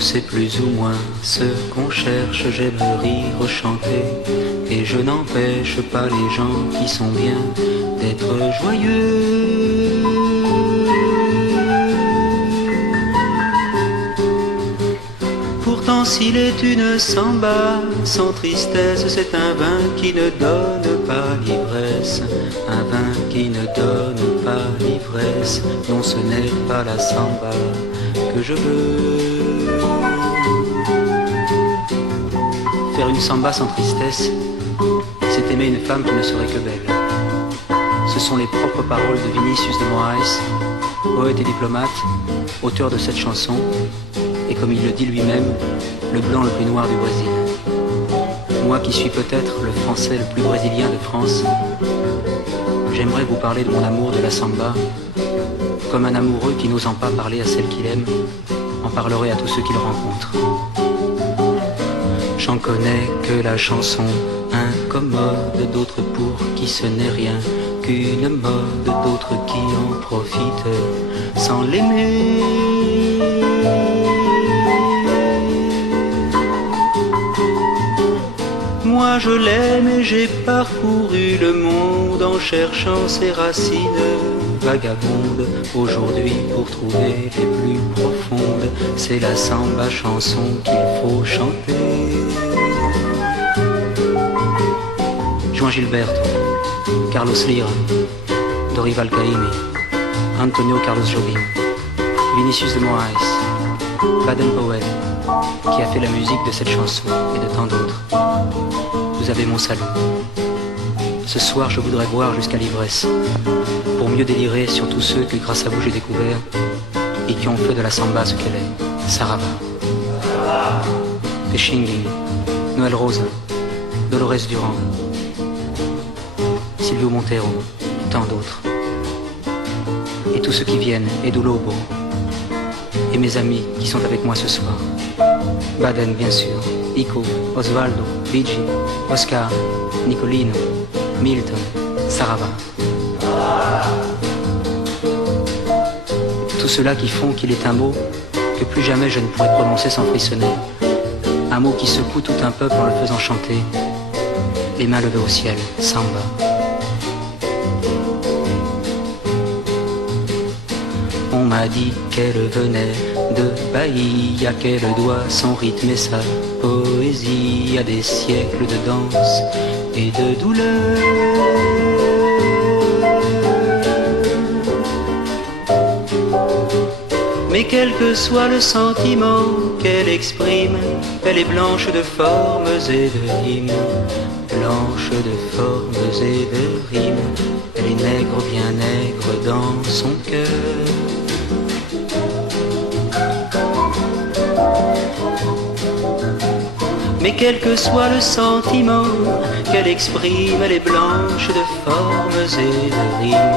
sais plus ou moins ce qu'on cherche, j'aime rire, chanter, et je n'empêche pas les gens qui sont bien d'être joyeux. Pourtant s'il est une samba sans tristesse, c'est un vin qui ne donne pas l'ivresse, un vin qui ne donne pas l'ivresse. Non, ce n'est pas la samba que je veux. Faire une samba sans tristesse, c'est aimer une femme qui ne serait que belle. Ce sont les propres paroles de Vinicius de Moraes, poète et diplomate, auteur de cette chanson, et comme il le dit lui-même, le blanc le plus noir du Brésil. Moi qui suis peut-être le français le plus brésilien de France, j'aimerais vous parler de mon amour de la samba, comme un amoureux qui n'osant pas parler à celle qu'il aime, en parlerait à tous ceux qu'il rencontre. J'en connais que la chanson incommode, d'autres pour qui ce n'est rien qu'une mode, d'autres qui en profitent sans l'aimer. Moi je l'aime et j'ai parcouru le monde en cherchant ses racines vagabondes. Aujourd'hui pour trouver les plus profondes, c'est la samba chanson qu'il faut chanter. Juan Gilberto, Carlos Lira, Dorival Caymmi, Antonio Carlos Jobim, Vinicius de Moraes, Baden Powell, qui a fait la musique de cette chanson et de tant d'autres. Vous avez mon salut. Ce soir je voudrais boire jusqu'à l'ivresse, pour mieux délirer sur tous ceux que grâce à vous j'ai découvert et qui ont fait de la samba ce qu'elle est. Sarava, Pechinguinha, Noël Rosa, Dolores Durand, Silvio Montero, tant d'autres. Et tous ceux qui viennent, Edu Lobo, et mes amis qui sont avec moi ce soir. Baden bien sûr, Ico, Osvaldo, Luigi, Oscar, Nicolino, Milton, Sarava. Tous ceux-là qui font qu'il est un mot que plus jamais je ne pourrai prononcer sans frissonner. Un mot qui secoue tout un peuple en le faisant chanter, les mains levées au ciel, samba. On m'a dit qu'elle venait de Bahia, qu'elle doit son rythme et sa poésie à des siècles de danse et de douleur. Mais quel que soit le sentiment qu'elle exprime, elle est blanche de formes et de rimes, blanche de formes et de rimes. Elle est nègre, bien nègre dans son cœur. Mais quel que soit le sentiment qu'elle exprime, elle est blanche de formes et de rimes,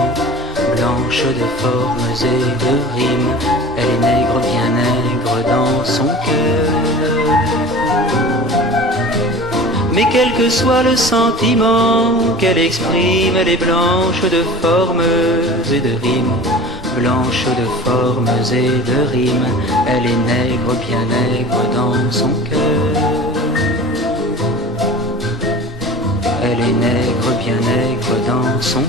blanche de formes et de rimes. Elle est nègre, bien nègre dans son cœur. Mais quel que soit le sentiment qu'elle exprime, elle est blanche de formes et de rimes, blanche de formes et de rimes. Elle est nègre, bien nègre dans son cœur. Elle est nègre, bien nègre dans son